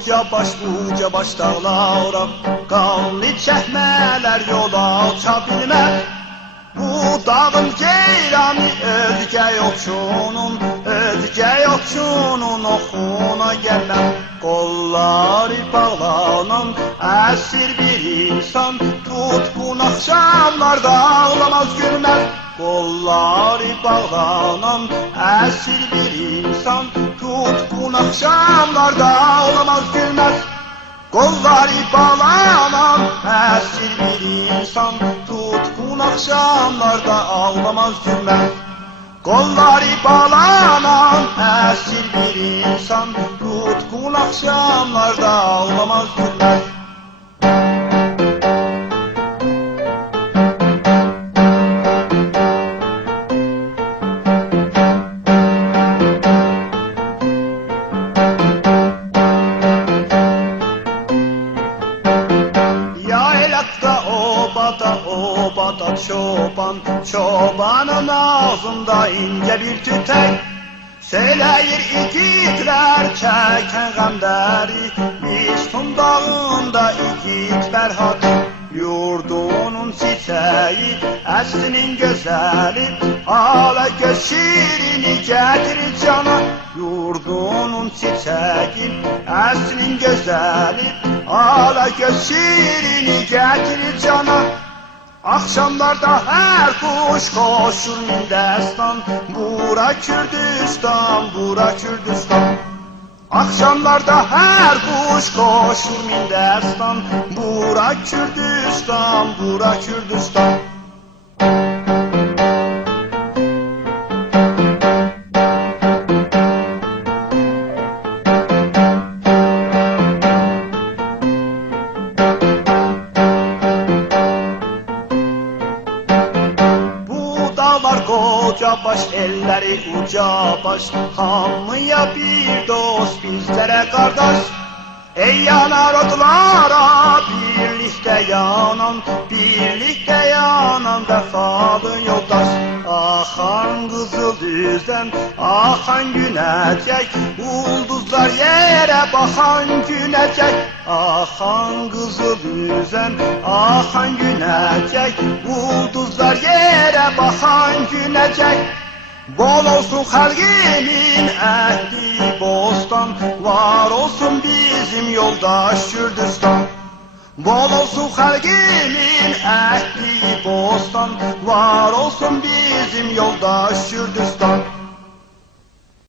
uca baş dağlara, qanlı çəkmələr yola aça bilməz. Bu dağın ceyranı özgə yoxçunun oxuna gəlməz. Qolları bağlanan əsir bir insan, tutqun axşamlarda ağlamaz gülməz. Qolları bağlanan əsir bir insan, tutqun axşamlarda ağlamaz gülməz. Qolları bağlanan əsir bir insan, tutqun axşamlarda ağlamaz gülməz. Qolları bağlanan əsir bir insan, tutqun axşamlarda ağlamaz gülməz. Obada çobanın ağzında ince bir tütek, söyleyir igidler çeken gamleri, Biştun dağında igid Ferhat. Yurdunun çiçeği, əslinin gözəli, ala göz şirini gətirir cana. Yurdunun çiçeği, əslinin gözəli, ala göz şirini gətirir cana. Akşamlarda her kuş koşur mindestan, bura Kürdistan, bura Kürdistan. Akşamlarda her kuş koşur mindestan, bura Kürdistan, bura Kürdistan. Koca baş elleri uca baş, hamıya bir dost bizlere kardeş. Ey yanar otlara birlikte yanan vefalı yoldaş. Axan kızıl düzden axan günecek, ulduzlar yere bakan günecek. Axan kızıl düzden axan günecek, ulduzlar yere bakan günecek. Bol olsun halkimin ehli bostan, var olsun bizim yoldaş Kürdistan. Bol olsun halkimin ehli bostan, var olsun bizim yoldaş Kürdistan.